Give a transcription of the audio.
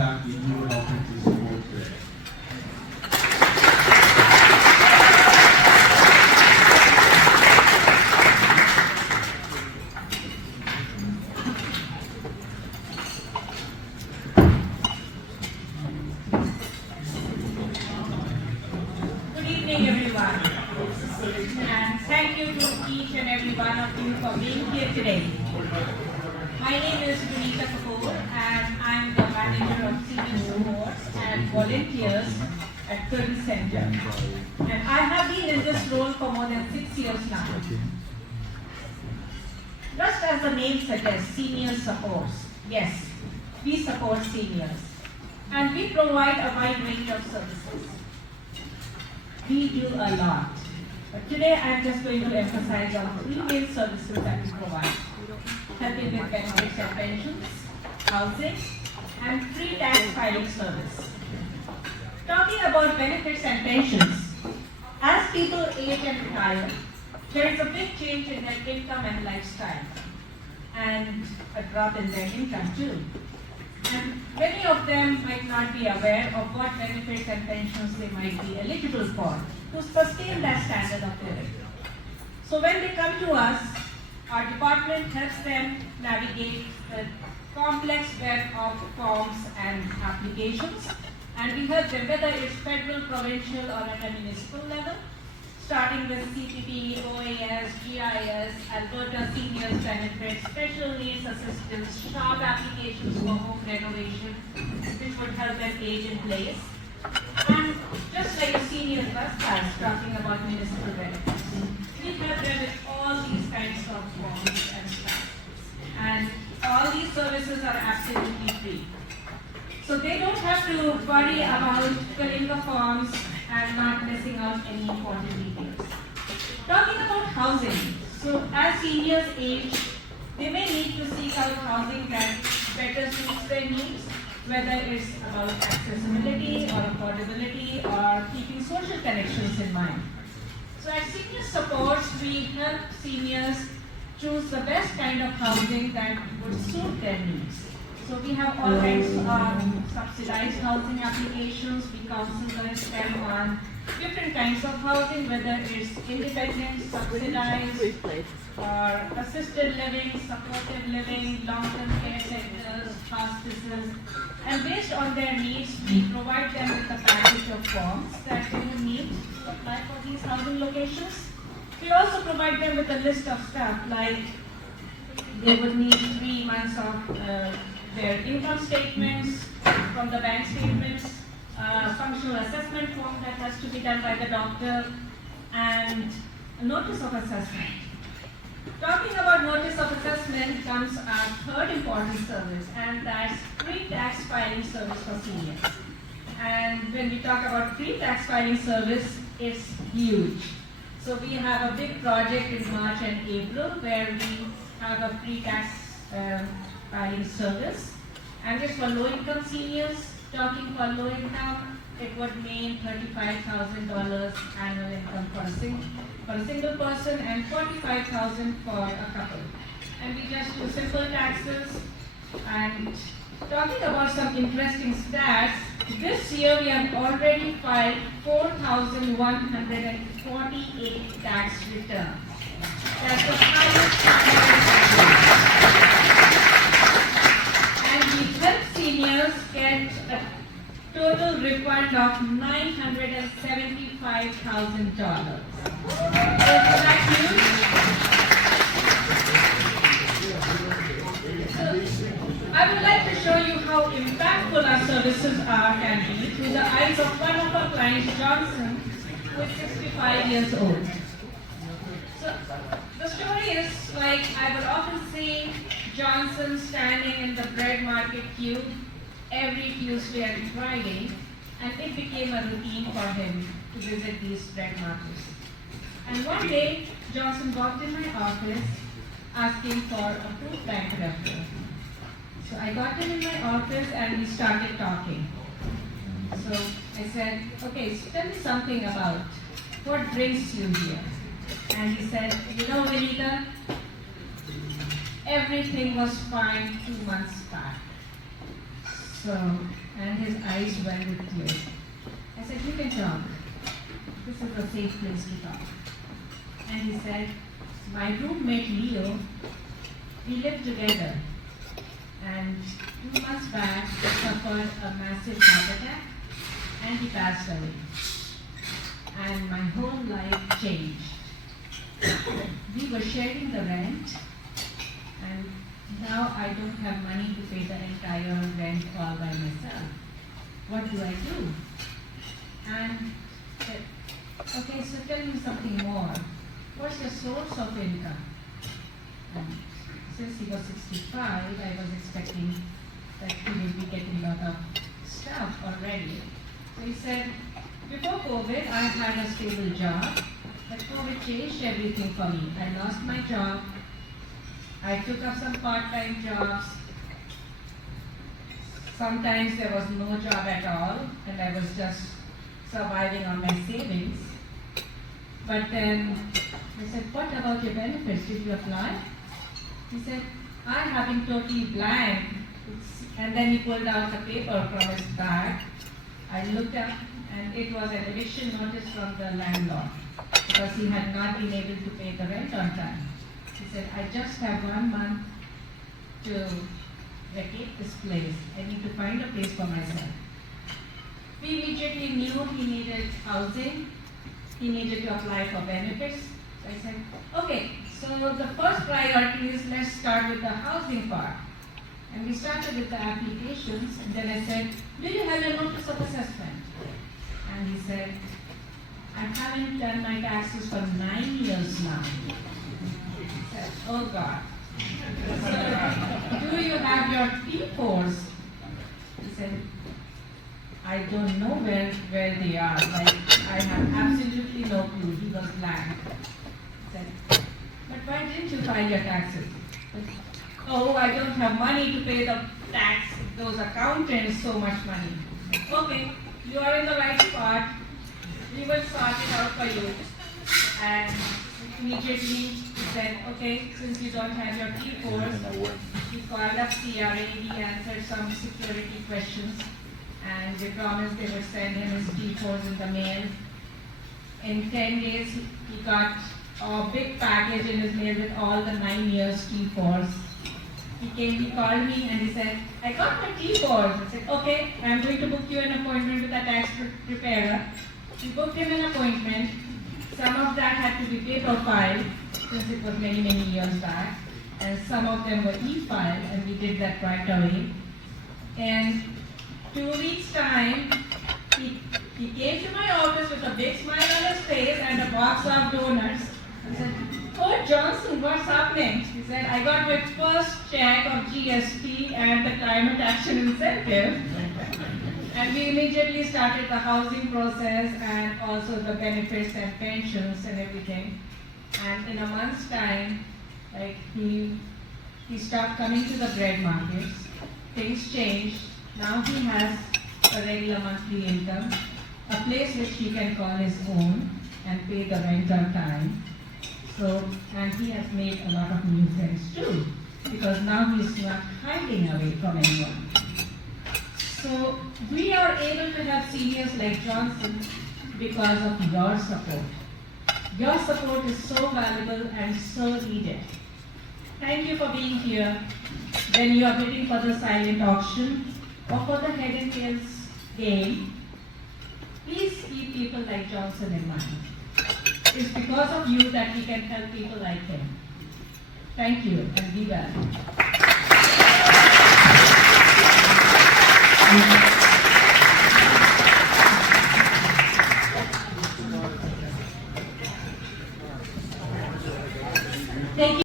have been you helping to support today. Good evening, everyone. And thank you to each and every one of you for being here today. My name is Kapoor, and I'm the manager of senior support and volunteers at Kerby Centre. And I have been in this role for more than 6 years now. Just as the name suggests, senior supports. Yes, we support seniors. And we provide a wide range of services. We do a lot. But today I'm just going to emphasize on 3 main services that we provide. Helping with benefits and pensions, housing, and free tax filing service. Talking about benefits and pensions, as people age and retire, there is a big change in their income and lifestyle, and a drop in their income too. And many of them might not be aware of what benefits and pensions they might be eligible for to sustain that standard of living. So when they come to us, our department helps them navigate the complex web of forms and applications, and we help them whether it's federal, provincial, or at a municipal level, starting with CPP, OAS, GIS, Alberta Seniors Benefits, Special Needs Assistance, SHOP applications for home renovation, which would help them age in place. And just like a senior trust class talking about municipal benefits, we help them with all these kinds of forms and stuff. And all these services are absolutely free. So they don't have to worry about filling the forms and not missing out any important details. Talking about housing, so as seniors age, they may need to seek out housing that better suits their needs, whether it's about accessibility or affordability or keeping social connections in mind. So at Senior Supports, we help seniors choose the best kind of housing that would suit their needs. So we have all kinds of subsidized housing applications. We counsel them on different kinds of housing, whether it's independent, subsidized, or assisted living, supported living, long-term care centers, hospices. And based on their needs, we provide them with a package of forms that they will need to apply for these housing locations. We also provide them with a list of stuff, like they would need 3 months of their income statements, from the bank statements, functional assessment form that has to be done by the doctor, and a notice of assessment. Talking about notice of assessment comes our third important service, and that's pre-tax filing service for seniors. And when we talk about pre-tax filing service, it's huge. So we have a big project in March and April where we have a pre-tax filing service, and it's for low-income seniors. Talking for low income, it would mean $35,000 annual income for a single person and $45,000 for a couple. And we just do simple taxes. And talking about some interesting stats, this year we have already filed 4,148 tax returns. That's the highest number. And we help seniors get a total refund of $975,000. Is that huge? So, I would like to show you how impactful our services can be through the eyes of one of our clients, Johnson, who is 65 years old. So the story is like I would often see Johnson standing in the bread market queue every Tuesday and Friday, and it became a routine for him to visit these bread markets. And one day, Johnson walked in my office asking for a food bank referral. So I got him in my office and we started talking. So I said, okay, so tell me something about what brings you here. And he said, you know, Vinita, everything was fine 2 months back. So, and his eyes welled with tears. I said, you can talk. This is a safe place to talk. And he said, my roommate Leo, we lived together. And 2 months back, he suffered a massive heart attack and he passed away. And my whole life changed. We were sharing the rent, and now I don't have money to pay the entire rent all by myself. What do I do? And said, okay, so tell me something more. What's your source of income? And since he was 65, I was expecting that he would be getting a lot of stuff already. So he said, before COVID, I had a stable job, but COVID changed everything for me. I lost my job. I took up some part-time jobs. Sometimes there was no job at all, and I was just surviving on my savings. But then I said, what about your benefits? Did you apply? He said, I have been totally blank. And then he pulled out a paper from his bag. I looked up, and it was an eviction notice from the landlord because he had not been able to pay the rent on time. He said, I just have 1 month to vacate this place. I need to find a place for myself. We immediately knew he needed housing. He needed to apply for benefits. So I said, okay, so the first priority is let's start with the housing part. And we started with the applications, and then I said, do you have your notice of assessment? And he said, I haven't done my taxes for 9 years now. I said, oh God. So, do you have your T4s? He said, I don't know where they are. Like, I have absolutely no clue. He was blank. I said, but why didn't you file your taxes? Oh, I don't have money to pay the tax. Those accountants, so much money. Okay, you are in the right spot. We will sort it out for you. And immediately he said, okay, since you don't have your T4s, he called up CRA, he answered some security questions, and they promised they would send him his T4s in the mail. In 10 days, he got a big package in his mail with all the 9 years T4s. He called me and he said, I got my T4s. I said, okay, I'm going to book you an appointment with a tax preparer. We booked him an appointment. Some of that had to be paper filed, since it was many, many years back. And some of them were e-filed, and we did that right away. And 2 weeks' time, he came to my office with a big smile on his face and a box of donuts. I said, oh, Johnson, what's happening? He said, I got my first check of GST and the climate action incentive. And we immediately started the housing process and also the benefits and pensions and everything. And in a month's time, like he stopped coming to the bread markets. Things changed. Now he has a regular monthly income, a place which he can call his own and pay the rent on time. So, and he has made a lot of new friends too, because now he's not hiding away from anyone. So we are able to have seniors like Johnson because of your support. Your support is so valuable and so needed. Thank you for being here. When you are bidding for the silent auction or for the head and tails game, please keep people like Johnson in mind. It's because of you that we can help people like him. Thank you, and be well.